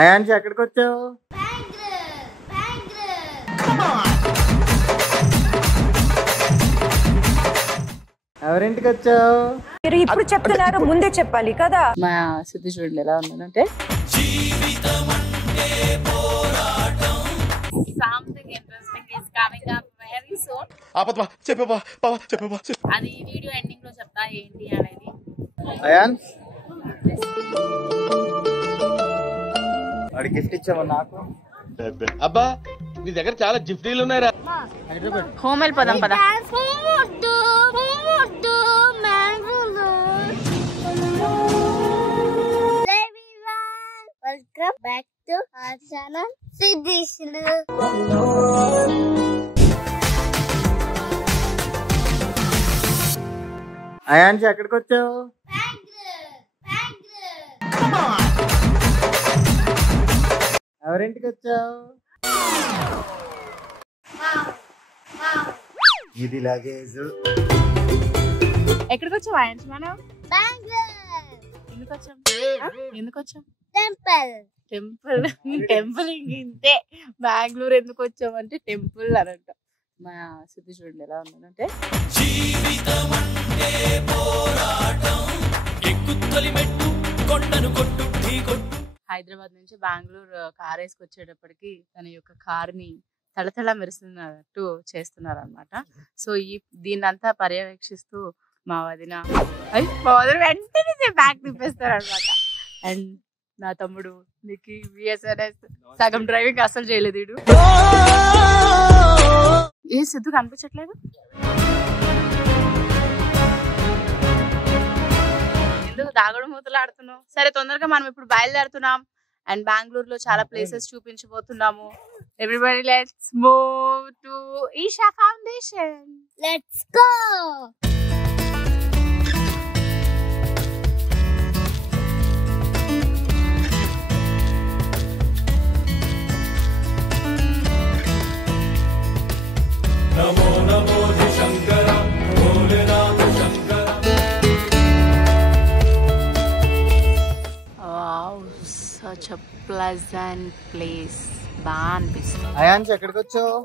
అయాన్షి ఎక్కడికి వచ్చావు? ఎవరింటికి వచ్చావు? మీరు ఇప్పుడు చెప్తున్నారు, ముందే చెప్పాలి కదా. మా సిద్ధి చూడండి ఎలా ఉందంటే అది వీడియో ఎండింగ్ లో చెప్తా ఏంటి అనేది. అయాన్ వాడి గిఫ్ట్ ఇచ్చావా నాకు? అబ్బా నీ దగ్గర చాలా గిఫ్టీలు ఉన్నాయరా. హోమ్ వెళ్ళిపోదాం పద. Welcome back to our channel, Siddhishlu. Ayanshi ఎక్కడికి వచ్చావు? ఎవరింటికి వచ్చావు? ఇది లగేజ్. ఎక్కడికి వచ్చావు అయాన్షి? మనం ఎందుకు వచ్చాం? టెంపుల్ ఇంతే. బెంగళూరు ఎందుకు వచ్చామంటే టెంపుల్ అని అంటాం. మా సిద్ధి చూడండి ఎలా ఉందంటే హైదరాబాద్ నుంచి బెంగళూరు కార్ వేసుకొచ్చేటప్పటికి తన యొక్క కార్ని తళతళ మెరుస్తున్నట్టు చేస్తున్నారు అనమాట. సో దీన్ని అంతా పర్యవేక్షిస్తూ మా వదిన వెంటనే బ్యాగ్ తిప్పేస్తారు అనమాట. అండ్ నా తమ్ముడు నీకు VSNS సగం డ్రైవింగ్ అసలు చేయలేదు. వీడు ఏ సిద్ధు కనిపించట్లేదు, ఎందుకు దాగుడు మూతలు ఆడుతున్నావు? సరే తొందరగా మనం ఇప్పుడు బయలుదేరుతున్నాం అండ్ బెంగళూరులో చాలా ప్లేసెస్ చూపించబోతున్నాము. Everybody let's move to Isha foundation. Let's go. Namo Namo Shankara భోలేనాథ Shankara. Such a pleasant place. బాగా అనిపిస్తుంది. అయాన్షి ఎక్కడికి వచ్చావు?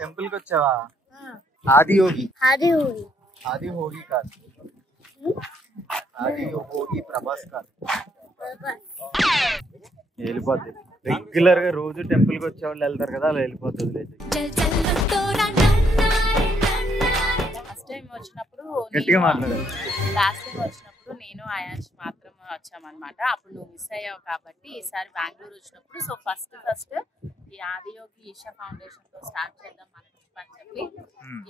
టెంపుల్ కి వచ్చావా? ఆది యోగి కాదు, ఆది యోగి ప్రభాస్ కాదు. వెళ్ళిపోద్ది. రెగ్యులర్ గా రోజు టెంపుల్ కి వచ్చే వాళ్ళు వెళ్తారు కదా, అలా వెళ్ళిపోతుంది. ఫస్ట్ టైం వచ్చినప్పుడు గట్టిగా మాట్లాడాలి. లాస్ట్ టైం వచ్చినప్పుడు నేను అయాన్షి మాత్రం వచ్చామన్నమాట. అప్పుడు నువ్వు మిస్ అయ్యావు కాబట్టి ఈసారి బెంగళూరు వచ్చినప్పుడు సో ఫస్ట్ ఈ ఆదియోగి ఈషా ఫౌండేషన్ తో స్టార్ట్ చేద్దాం మన ట్రిప్ అని చెప్పి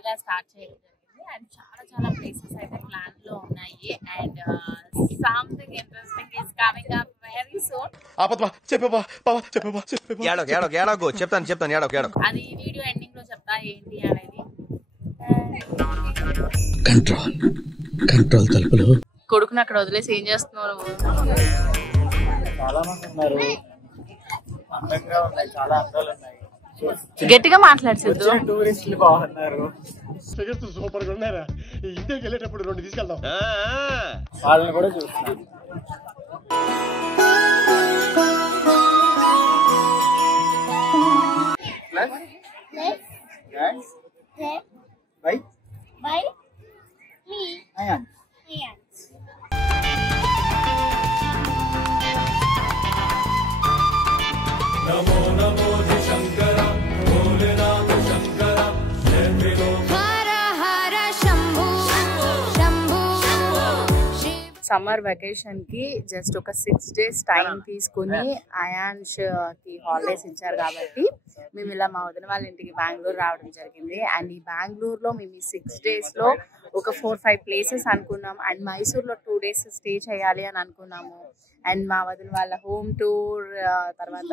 ఇలా స్టార్ట్ చేయడం జరిగింది. అండ్ చాలా చాలా ప్లేసెస్ అయితే ప్లాన్ లో ఉన్నాయి and something interesting is coming up very soon. చెప్తాను అది వీడియో ఎండింగ్ లో చెప్తా ఏంటి అనేది. కంట్రోల్ తలుపులు. కొడుకుని అక్కడ వదిలేసి ఏం చేస్తున్నావు? చాలా మంది ఉన్నారు, అందంగా ఉన్నాయి, చాలా అందాలు ఉన్నాయి. గట్టిగా మాట్లాడు సిద్ధు. టూరిస్టులు బాగున్నారు, సూపర్ గా ఉన్నారా. ఇంటికి వెళ్ళేటప్పుడు 2 తీసుకెళ్దాం. వాళ్ళని కూడా చూస్తున్నాను. By me. Ayan. Namo Namo Shankara భోలేనాథ Shankara. Hara Hara Shambhu Shambhu. Summer vacation కి జస్ట్ ఒక 6 days టైం తీసుకుని అయాన్ష్ కి హాలిడేస్ ఇచ్చారు కాబట్టి మేము ఇలా మా వదిన వాళ్ళ ఇంటికి బెంగళూరు రావడం జరిగింది. అండ్ ఈ బెంగళూరులో మేము ఈ 6 days లో ఒక 4-5 ప్లేసెస్ అనుకున్నాం అండ్ మైసూర్లో 2 days స్టే చేయాలి అని అనుకున్నాము. అండ్ మా వదిన వాళ్ళ హోమ్ టూర్, తర్వాత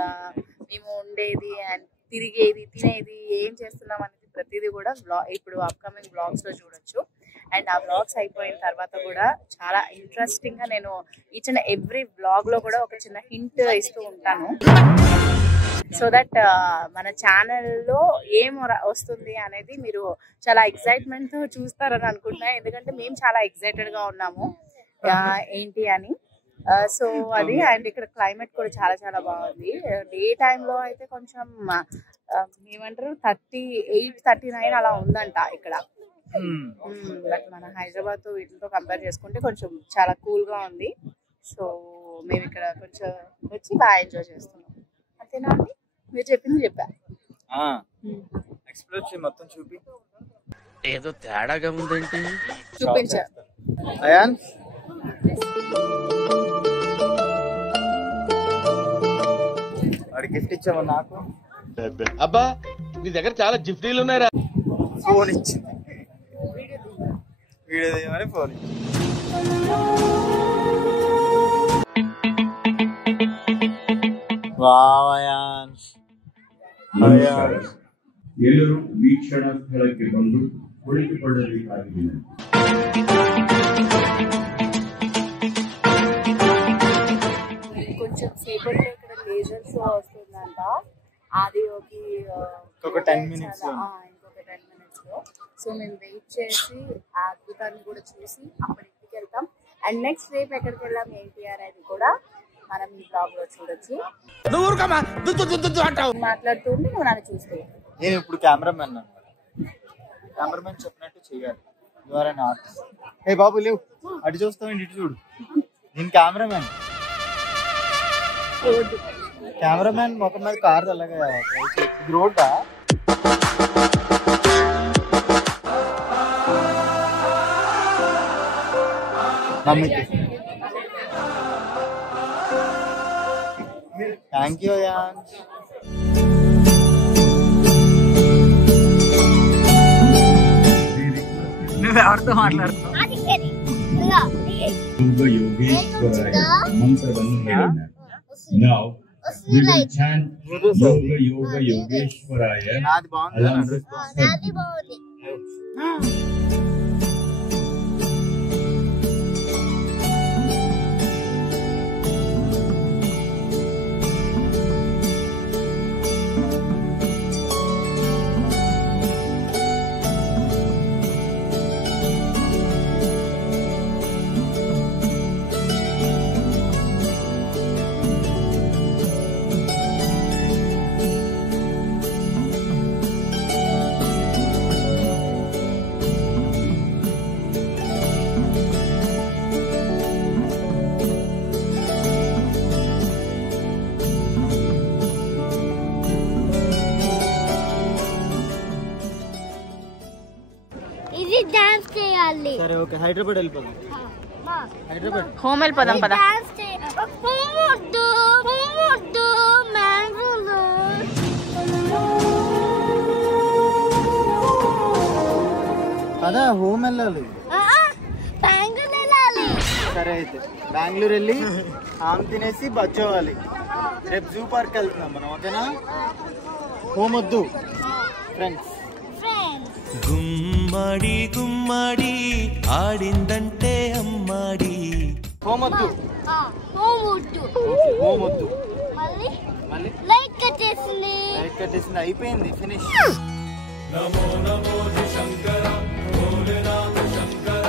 మేము ఉండేది అండ్ తిరిగేది తినేది ఏం చేస్తున్నాం అనేది ప్రతిదీ కూడా ఇప్పుడు అప్కమింగ్ బ్లాగ్స్ లో చూడొచ్చు. అండ్ ఆ బ్లాగ్స్ అయిపోయిన తర్వాత కూడా చాలా ఇంట్రెస్టింగ్ గా నేను ఈచ్ అండ్ ఎవ్రీ బ్లాగ్ లో కూడా ఒక చిన్న హింట్ ఇస్తూ ఉంటాను. సో దట్ మన ఛానల్లో ఏం వస్తుంది అనేది మీరు చాలా ఎక్సైట్మెంట్ తో చూస్తారని అనుకుంటున్నా. ఎందుకంటే మేము చాలా ఎక్సైటెడ్ గా ఉన్నాము ఏంటి అని. సో అది అండ్ ఇక్కడ క్లైమేట్ కూడా చాలా చాలా బాగుంది. డే టైంలో అయితే కొంచెం ఏమంటారు 38, 39 అలా ఉందంట ఇక్కడ. బట్ మన హైదరాబాద్ తో వీటితో కంపేర్ చేసుకుంటే కొంచెం చాలా కూల్ గా ఉంది. సో మేము ఇక్కడ కొంచెం వచ్చి బాగా ఎంజాయ్ చేస్తున్నాం. అంతేనా అండి? మీరు చెప్పింది చెప్పా. ఎక్స్ప్లోర్ చేయి, మొత్తం చూపి. ఏదో తేడాగా ఉందేంటి? చూపించా అయాన్ వాడి గిఫ్ట్ ఇచ్చావా నాకు? అబ్బా నీ దగ్గర చాలా గిఫ్టీలు ఉన్నాయరా. ఫోన్ ఇచ్చింది, వీడియో తీయమని ఫోన్ ఇచ్చింది. ವಾವ್ ಅಯಾನ್ಶ್. ಎಲ್ಲರೂ ವೀಕ್ಷಣಾ ಸ್ಥಳಕ್ಕೆ ಬಂದು ಕುಳಿತುಕೊಳ್ಳಬೇಕಾಗಿದೆ. కొంచెం సేపట్లో ఇక్కడ లేజర్ షో వస్తుందంట. అది ఇంకొక 10 minutes లో. ఇంకొక 10 minutes లో. సో మేము వెయిట్ చేసి ఆ అద్భుతాన్ని కూడా చూసి అప్పుడు ఇంటికి వెళ్తాం. అండ్ నెక్స్ట్ రేపు ఎక్కడికి వెళ్ళాం ఏంటి అనేది కూడా మనం ఈ బ్లాగ్ లో చూడొచ్చు. మాట్లాడుతుంటే నువ్వు నన్ను చూస్తూ. నేను ఇప్పుడు కెమెరామెన్ అన్నమాట. కెమెరామెన్ చెప్పినట్టు చెయ్యాలి. You are an artist. ఏ బాబు లేవు, అటు చూస్తావు ఇటు చూడు. నేను కెమెరామెన్. కెమెరామెన్ ముఖం మీద కారు అలాగా ఇది రోడ్డా? థ్యాంక్ యూ యాన్. నువ్వెవరితో మాట్లాడుతున్నావు? ಯೋಗೇಶ್ವರಾಯ ಮಂತ್ರವನ್ನು ಹೇಳಿದ್ದಾರೆ. Now we will chant yoga yoga yogeshwaraya. నాది బాగుంది. ఇది డాన్స్ చేయాలి. సరే ఓకే, హైదరాబాద్ వెళ్ళిపోదాం. హైదరాబాద్ హోమ్ వెళ్ళిపోదాం పద. డాన్స్ చేయాలి. పదా, హోమ్ వెళ్ళాలి. బెంగళూరు వెళ్ళాలి. సరే అయితే బెంగళూరు వెళ్ళి ఆమె తినేసి బచ్చోవాలి. రేపు జూ పార్క్ వెళ్తున్నాం మనం, ఓకేనా? హోమ్ వద్దు ఫ్రెండ్స్. గుమ్మడి గుమ్మడి ఆడిందంటే అమ్మాడి. హోమ్ వద్దు, హోమ్ వద్దు. మళ్ళీ లైట్ కట్టేసింది. లైట్ కట్టేసింది, అయిపోయింది, ఫినిష్. నమో నమో శంకర భోలేనాథ శంకర.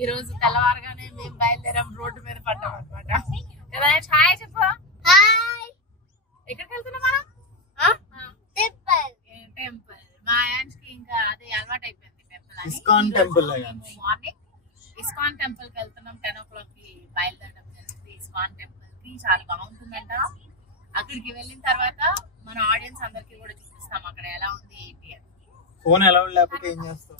ఈ రోజు తెల్లవారుగానే మేము బయలుదేరాం, రోడ్డు మీద పడ్డాం అనమాట. హాయ్ చెప్పు. హాయ్. ఎక్కడికి వెళ్తున్నాం మనం? టెంపుల్. మా యాన్స్కి ఇంకా అదే అలవాటు అయిపోయింది temple. ISKCON temple. Morning ISKCON temple కి వెళ్తున్నాం. 10 o'clock కి బయలుదేరడం జరిగింది. ఇస్కాన్ టెంపుల్ కి చాలా బాగుంటుందంట. అక్కడికి వెళ్ళిన తర్వాత మన ఆడియన్స్ అందరికి కూడా చూపిస్తాం అక్కడ ఎలా ఉంది ఏంటి అని. ఫోన్ ఎలా లేకపోతే ఏం చేస్తాం?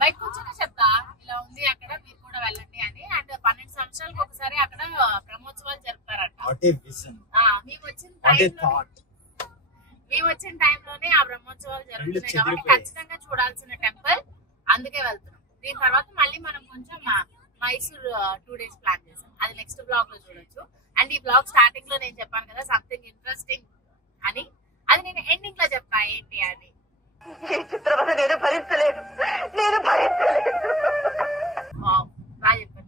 బయటకు వచ్చాక చెప్తా ఇలా ఉంది అక్కడ, మీరు కూడా వెళ్ళండి అని. అండ్ 12 సంవత్సరాలకు ఒకసారి అక్కడ బ్రహ్మోత్సవాలు జరుపుతారంట. మేము వచ్చిన టైంలోనే ఆ బ్రహ్మోత్సవాలు జరుగుతున్నాయి కాబట్టి ఖచ్చితంగా చూడాల్సిన టెంపుల్, అందుకే వెళ్తున్నాం. దీని తర్వాత మళ్ళీ మనం కొంచెం మైసూర్ 2 days ప్లాన్ చేసాం. అది నెక్స్ట్ బ్లాగ్ లో చూడొచ్చు. అండ్ ఈ బ్లాగ్ స్టార్టింగ్ లో నేను చెప్పాను కదా సంథింగ్ ఇంట్రెస్టింగ్ అని, అది నేను ఎండింగ్ లో చెప్తా ఏంటి అని. బాగా చెప్పాను.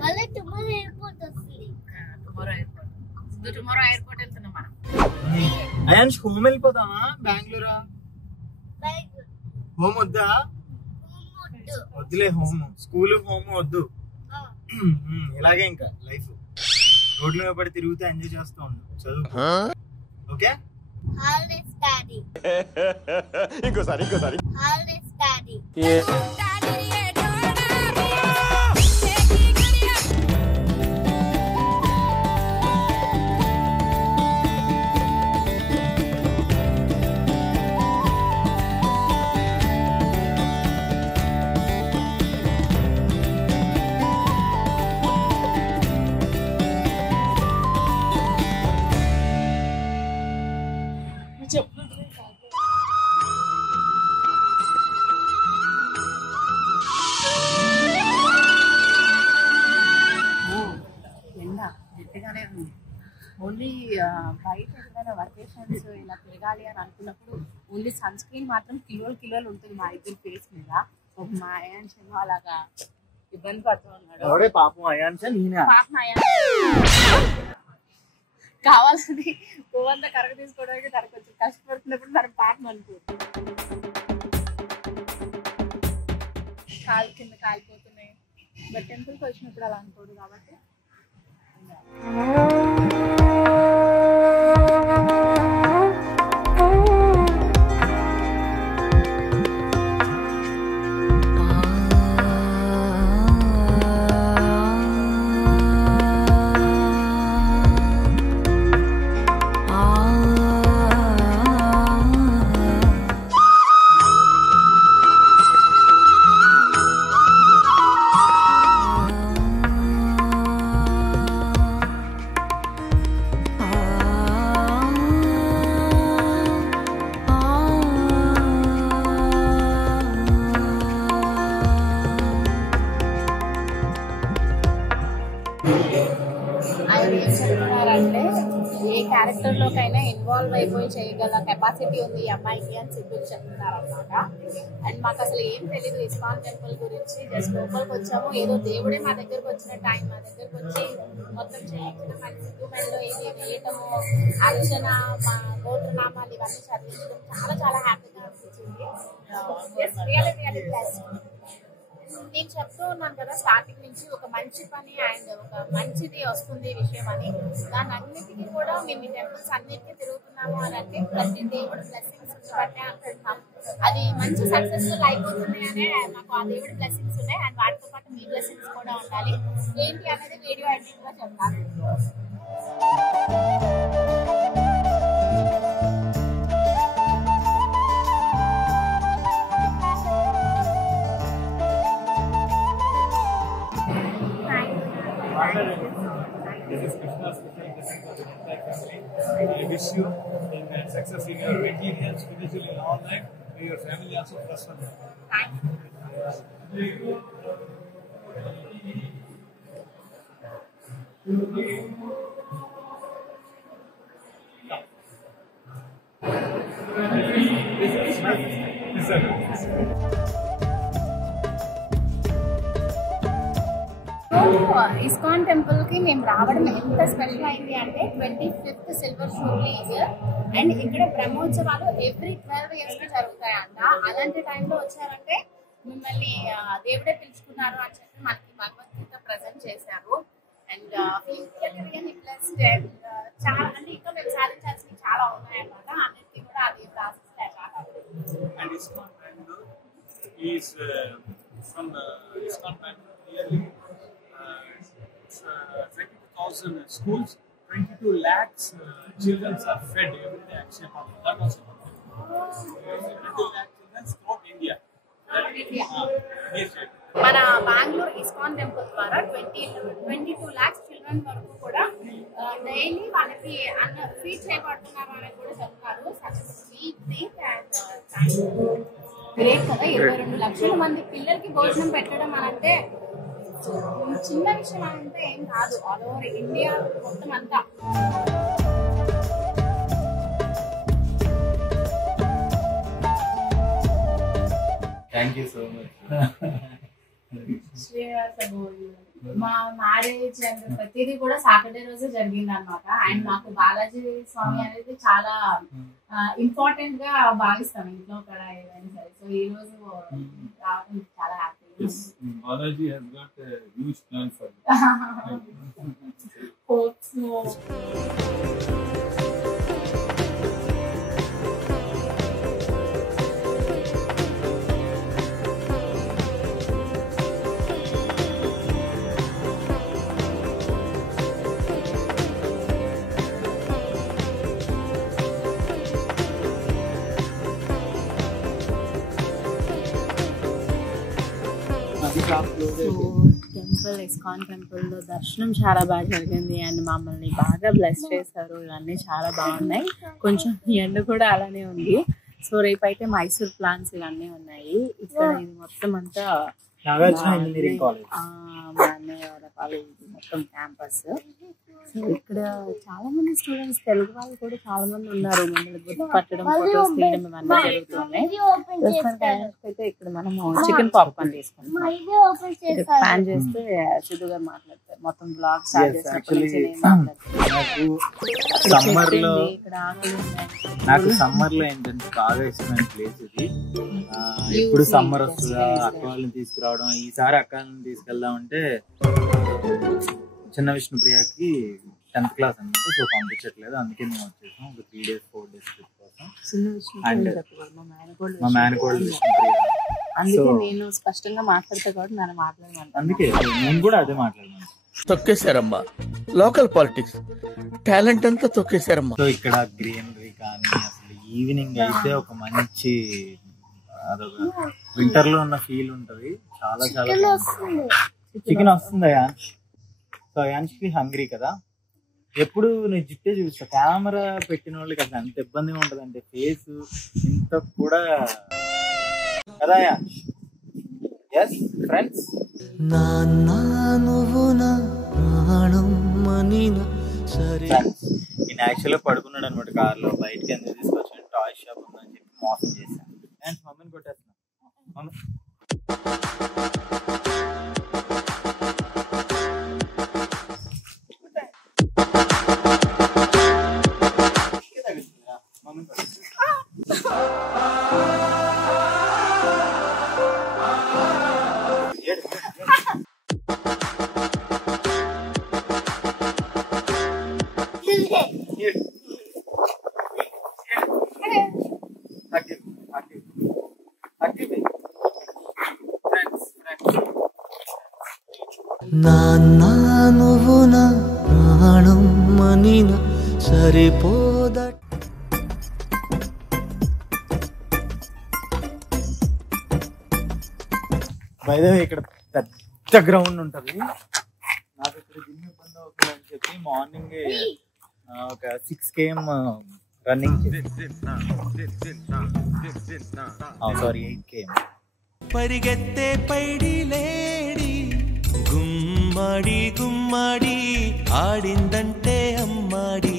మళ్ళీ టుమారో ఎయిర్పోర్ట్ వస్తుంది. Tomorrow airport. టుమారో ఎయిర్పోర్ట్ వెళ్తున్నాం మనం. అయాన్ష్ హోమ్ వెళ్ళిపోతామా బెంగళూరా? హోమ్ వద్దా? వద్దులే హోమ్, స్కూల్ హోమ్ వద్దు. ఇలాగే ఇంకా లైఫ్ రోడ్ల మీద పడి తిరుగుతూ ఎంజాయ్ చేస్తూ ఉంటాం చదువు. Okay holidays daddy. ఇంకోసారి హాలిడేస్ డాడీ. ఓన్లీ బయట ఏదైనా వెకేషన్స్ ఇలా తిరగాలి అని అనుకున్నప్పుడు ఓన్లీ సన్ స్క్రీన్ మాత్రం కిలోలు ఉంటుంది మా ఇద్దరు ఫేస్ మీద. ఒక మా అయాన్స్ ఏమో అలాగా ఇబ్బంది పడుతూ ఉన్నాడు. పాపం అయాన్ష నేనే పాపం అయాన్స్ కావాలని పువ్వంతా కరగ తీసుకోవడానికి తనకు కొంచెం కష్టపడుతున్నప్పుడు తన పాపం అనుకుంటుంది. కాలు కింద కాలిపోతున్నాయి. బట్ టెంపుల్కి వచ్చినప్పుడు అలా అనుకోడు కాబట్టి ఆయన ఏం చెప్తున్నారంటే ఏ క్యారెక్టర్లోకైనా ఇన్వాల్వ్ అయిపోయి చేయగల కెపాసిటీ ఉంది ఈ అమ్మాయికి అని సిద్ధు చెప్తున్నారు అనమాట. అండ్ మాకు అసలు ఏం తెలియదు ఇస్కాన్ టెంపుల్ గురించి. జస్ట్ లోపలికి వచ్చాము, ఏదో దేవుడే మా దగ్గరకు వచ్చిన టైం మా దగ్గరకు వచ్చి మొత్తం చేయించిన మన సిద్ధు మెడలో ఏది వేయటము, అర్చన, మా గోత్రనామాలు ఇవన్నీ చదివించడం చాలా చాలా హ్యాపీగా అనిపించింది. నేను చెప్తూ ఉన్నాను కదా స్టార్టింగ్ నుంచి ఒక మంచి పని అండ్ ఒక మంచిది వస్తుంది విషయం అని. దాని అన్నిటికీ కూడా మేము ఈ టెంపుల్స్ అన్నిటికీ తిరుగుతున్నాము అని అంటే ప్రతి దేవుడు బ్లెస్సింగ్స్ బట్టే అంటున్నాం. అది మంచి సక్సెస్ఫుల్ అయిపోతుంది అనే మాకు ఆ దేవుడి బ్లెస్సింగ్స్ ఉన్నాయి. అండ్ వాటితో పాటు మీ బ్లెస్సింగ్స్ కూడా ఉండాలి. ఏంటి అనేది వీడియో ఎడిటింగ్ గా చెప్తాను. This is Krishna's special blessing for the entire family. I wish you in success in your material, spiritual, in all life. May your family also prosper. This is ISKCON temple కి మేము రావడం ఎంత special అయింది అంటే 25th silver Jubilee year. And ఇక్కడ బ్రహ్మోత్సవాలు every 12 years కి జరుగుతాయంట. అలాంటి టైంలో వచ్చారంటే మిమ్మల్ని దేవుడే పిలుచుకున్నారు అని చెప్పి మనకి భగవద్గీత ప్రజెంట్ చేశారు. And really blessed. అండ్ చాలా అంటే ఇంకా మేము సాధించాల్సినవి చాలా ఉన్నాయన్నమాట. అన్నిటికీ కూడా అది ప్రాసెస్ చాలా. And ISKCON Bangalore is from ISKCON Bangalore nearly 22,000 schools, 22 lakhs children are fed every day. Actually, that also 22 lakh children throughout India. మన బెంగళూరు ఇస్కాన్ టెంపుల్ ద్వారా 22 lakhs చిల్డ్రన్ వరకు కూడా డైలీ వాళ్ళకి అన్న ఫీడ్ చేయబడుతున్నారు అని కూడా చెప్తారు. గ్రేట్ కదా. 22 లక్షల మంది పిల్లలకి భోజనం పెట్టడం అని అంటే చిన్న విషయం అంటే ఏం కాదు. ఆల్ ఓవర్ ఇండియా మొత్తం అంతా. Thank you so much. మా మ్యారేజ్ అండ్ ప్రతిదీ కూడా సాటర్డే రోజే జరిగింది అనమాట. అండ్ నాకు బాలాజీ స్వామి అనేది చాలా ఇంపార్టెంట్ గా భావిస్తాను ఇంట్లో కూడా ఏదైనా సరే. సో ఈ రోజు రావడం చాలా happy. Balaji has got a huge plan for you. Hope so. Temple ISKCON temple లో దర్శనం చాలా బాగా జరిగింది అండ్ మమ్మల్ని బాగా బ్లెస్ చేశారు. ఇవన్నీ చాలా బాగున్నాయి. కొంచెం ఎండ కూడా అలానే ఉంది. సో రేపు అయితే మైసూర్ ప్లాన్స్ ఇవన్నీ ఉన్నాయి. ఇక్కడ ఇది మొత్తం అంతా నాగార్జున ఇంజనీరింగ్ కాలేజ్, మా అన్నయ్య వాళ్ళ కాలేజ్ మొత్తం క్యాంపస్. సో ఇక్కడ చాలా మంది స్టూడెంట్స్ తెలుగు వాళ్ళు కూడా చాలా మంది ఉన్నారు. మమ్మల్ని గుర్తుపట్టడం, ఫోటోస్ తీయడం ఇవన్నీ జరుగుతున్నాయి. అయితే ఇక్కడ మనము చికెన్ పాప్కార్న్ తీసుకుంటాం. ప్లాన్ చేస్తే సిద్ధు గారు మాట్లాడతారు. మొత్తం బ్లాగ్ స్టార్ట్ చేసినప్పుడు నాకు సమ్మర్ లో ఏంటంటే బాగా ఇష్టమైన ప్లేస్ ఇది. ఎప్పుడు సమ్మర్ వస్తుందా అక్క వాళ్ళని తీసుకురావడం. ఈసారి అక్క వాళ్ళని తీసుకెళ్దాం అంటే చిన్న విష్ణుప్రియకి 10th క్లాస్ అనమాట. సో పంపించట్లేదు, అందుకే మేము వచ్చేసాం ఒక 3 days 4 days ట్రిప్ కోసం. అండ్ మా మేనకోడలు విష్ణుప్రియ, అందుకే నేను స్పష్టంగా మాట్లాడతా కాబట్టి నన్ను మాట్లాడమంటాను. అందుకే నేను కూడా అదే మాట్లాడమని. తొక్కేశారమ్మా లోకల్ పాలిటిక్స్ టాలెంట్ అంతా తొక్కేశారమ్మా. సో ఇక్కడ గ్రీనరీ కానీ అసలు ఈవినింగ్ అయితే ఒక మంచి అదొక వింటర్ లో ఉన్న ఫీల్ ఉంటది. చాలా చాలా చికెన్ వస్తుంది. సో యాన్షి హంగ్రీ కదా, ఎప్పుడు నేను జిట్టే చూస్తా. కెమెరా పెట్టిన వాళ్ళకి అసలు ఎంత ఇబ్బందిగా ఉంటది అంటే ఫేస్ ఇంత కూడా కదా. ఎస్ ఫ్రెండ్స్, నేను యాక్చువల్గా పడుకున్నాడు అనమాట కార్లో. బయటకి ఎందుకు తీసుకొచ్చాను, టాయ్ షాప్ ఉందని చెప్పి మోసం చేశాను. అండ్ మమ్మీని కొట్టేస్తున్నా. మమ్మీ నాన్నా నువ్వు నా ప్రాణం మనిన సరిపోద. బై ద వే ఇక్కడ పెద్ద గ్రౌండ్ ఉంటది. నాకు ఇక్కడ జిమ్ ఇబ్బంది అవుతుంది అని చెప్పి మార్నింగ్ ఒక 6 km రన్నింగ్ సారీ 8 km పరిగెత్తే పైడి లేడి గుమ్మడి గుమ్మడి ఆడిందంటే అమ్మాడి.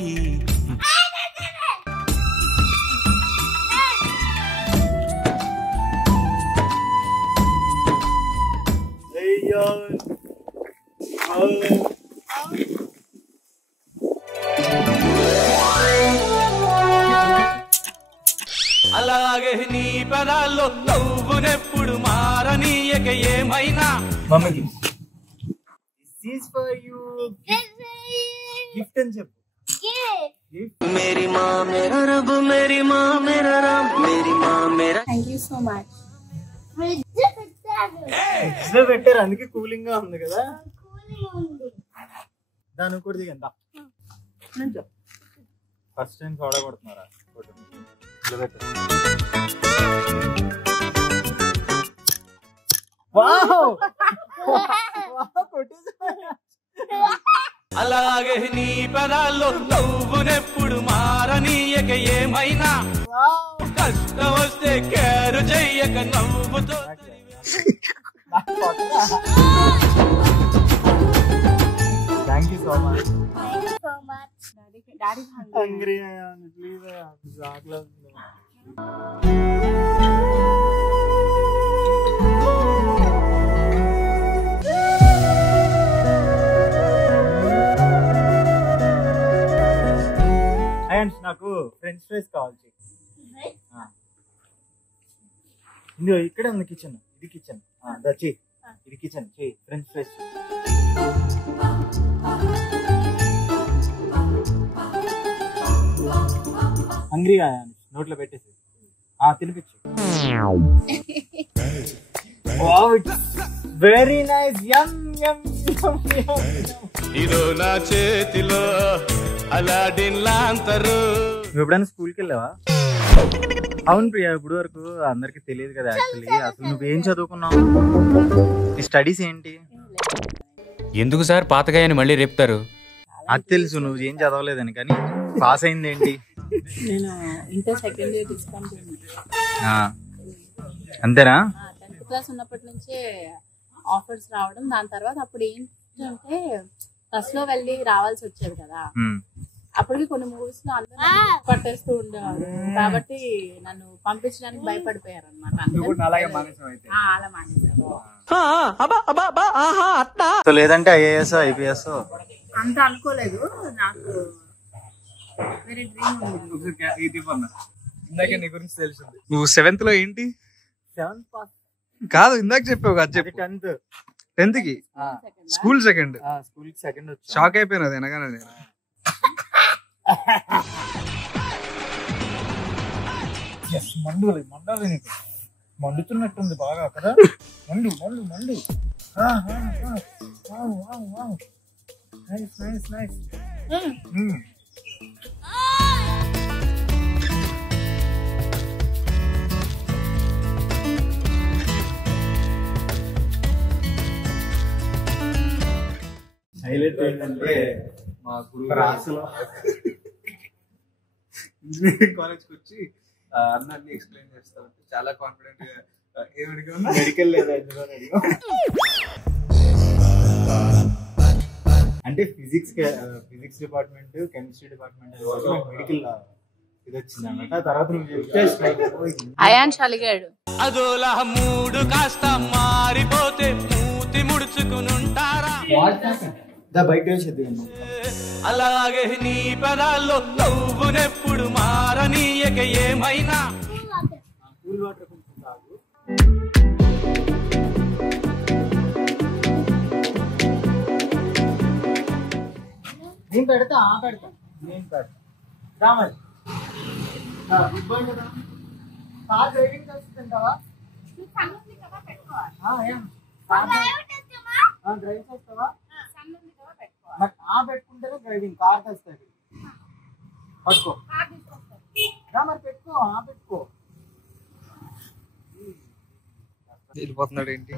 అలాగే నీ పదాల్లో నవ్వునెప్పుడు మారనీయక ఏమైనా. మమ్మీకి this is for you gift అని చెప్పు. మేరీ మాँ मेरा रब मेरी माँ मेरा राम मेरी माँ मेरा. Thank you so much. Fridge లో పెట్టారు అందుకే కూలింగ్ గా ఉంది కదా. దాని కూడా దిగండి. ఫస్ట్ టైం సోడా కొడుతున్నారా? అలాగే నీ పదాల్లో నవ్వునెప్పుడు మారనీయక ఏమైనా. కష్టం వస్తే కేరు చెయ్యక నవ్వుతో. Thank you so much. Daddy hungry అయ్యాను ప్లీజ్. చాక్లెట్ ఫ్రెంచ్ ఫ్రైస్ కావాలి. ఇందులో ఇక్కడే ఉంది కిచెన్. ఇది కిచెన్. చెయ్యి, ఇది కిచెన్. చెయ్యి ఫ్రెంచ్ ఫ్రైస్. హంగ్రీగా నోట్లో పెట్టేసి తినిపించు. Very nice. ఇదో నా చేతిలో అలాడిన్ లాంతరు. నువ్వు ఎప్పుడైనా స్కూల్కి వెళ్ళావా? అవును ప్రియా, ఇప్పుడు వరకు అందరికి తెలియదు కదా యాక్చువల్లీ. అసలు నువ్వేం చదువుకున్నావు? నీ స్టడీస్ ఏంటి? ఎందుకు సార్ పాతగాయని మళ్ళీ రేపుతారు? అది తెలుసు నువ్వు ఏం చదవలేదని, కానీ పాస్ అయింది ఏంటి? నేను ఇంటర్ సెకండ్ ఇయర్ డిస్కంటిన్యూ. అంతేనా? 10th క్లాస్ ఉన్నప్పటి నుంచే ఆఫర్స్ రావడం. దాని తర్వాత అప్పుడు ఏంటంటే బస్ లో వెళ్ళి రావాల్సి వచ్చేది కదా. అప్పటికి కొన్ని మూవీస్ లో అందరూ పట్టేస్తూ ఉండేవారు కాబట్టి నన్ను పంపించడానికి భయపడిపోయారు అనమాట. అలా మానేశాను. లేదంటే ఐఏఎస్ ఐపీఎస్ అంత అనుకోలేదు. నాకు వేరే డ్రీమ్ ఉంది. ఇందాక నీ గురించి తెలిసింది. నువ్వు 7th లో ఏంటి? 7th పాస్ కాదు, ఇందాక చెప్పావు కదా. చెప్పు. 10th కి స్కూల్ సెకండ్. స్కూల్ సెకండ్ వచ్చి షాక్ అయిపోయినా వినగానే నేను. మండాలి నీకు. మండుతున్నట్టుంది బాగా కదా. మండు మండు మండు. Nice nice nice. హైలైట్ ఏంటంటే మా గురువు రాసులో ఇంజనీరింగ్ కాలేజ్కి వచ్చి అన్నీ ఎక్స్ప్లెయిన్ చేస్తారు. చాలా కాన్ఫిడెంట్ గా ఏమడిగా మెడికల్ లేదా అంటే physics department, chemistry department medical ఇది వచ్చింది అన్నమాట. తర్వాత అయాన్ష్ అలిగాడు. అదోలా మూడు కాస్త మారిపోతే మూతి ముడుచుకునుంటారా? బయట అలాగే నీ పదాల్లో నవ్వునెప్పుడు మారనీయక ఏమైనా. కూల్ వాటర్ కొంచెం తాగు. నేను పెడతా రామల్. కార్ డ్రైవింగ్ చేస్తుంటావా? డ్రైవ్ చేస్తావా? పెట్టుకుంటేనే డ్రైవింగ్. కార్ తెస్తుంది. పట్టుకో మరి పెట్టుకో. పెట్టుకో. వెళ్ళిపోతున్నాడు ఏంటి?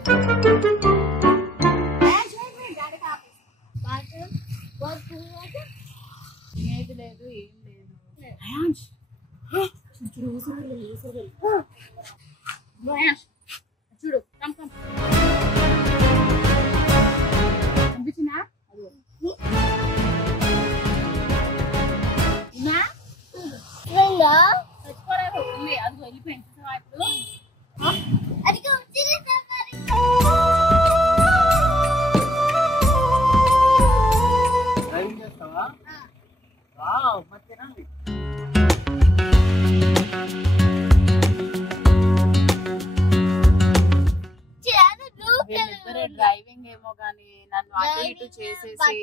ఏది లేదు, ఏం లేదు. చూడు పంపించినా చచ్చిపోలేదు. అది వెళ్ళిపోయింది. డ్రైవింగ్ చేస్తావా? మరి తినండి. వీళ్ళిద్దరే డ్రైవింగ్ ఏమో గానీ నన్ను అటు ఇటు చేసేసి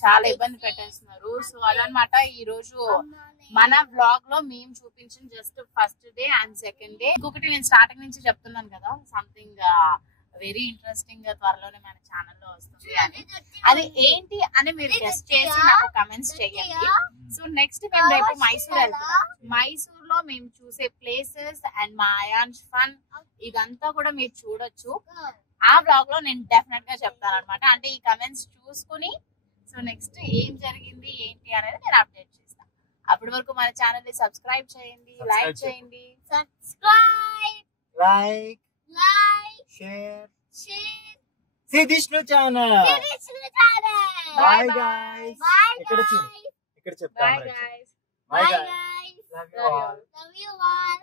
చాలా ఇబ్బంది పెట్టేస్తున్నారు. సో అదనమాట ఈ రోజు మన బ్లాగ్ లో మేము చూపించిన just first day and second day. ఇంకొకటి నేను స్టార్టింగ్ నుంచి చెప్తున్నాను కదా, సంథింగ్ వెరీ ఇంట్రెస్టింగ్ త్వరలోనే మన ఛానల్లో వస్తుంది అని. అది ఏంటి అని మీరు గెస్ట్ చేసి నాకు కమెంట్స్ చేయండి. సో నెక్స్ట్ మేము రేపు మైసూర్ వెళ్తున్నాం. మైసూర్ లో మేము చూసే ప్లేసెస్ అండ్ మా అయాన్ష్ ఫన్ ఇదంతా కూడా మీరు చూడొచ్చు. ఆ బ్లాగ్ లో నేను డెఫినెట్ గా చెప్తాను అనమాట. అంటే ఈ కమెంట్స్ చూసుకుని సో నెక్స్ట్ ఏం జరిగింది ఏంటి అనేది నేను అప్డేట్ చేస్తాను. అప్పటి వరకు మన ఛానల్ ని సబ్స్క్రైబ్ చేయండి, లైక్ చేయండి. లైక్ షేర్ సిదిష్ణు ఛానల్. Bye guys. ఇక్కడ చూడు, ఇక్కడ చెప్తాను. Bye guys. Bye guys. Love you all.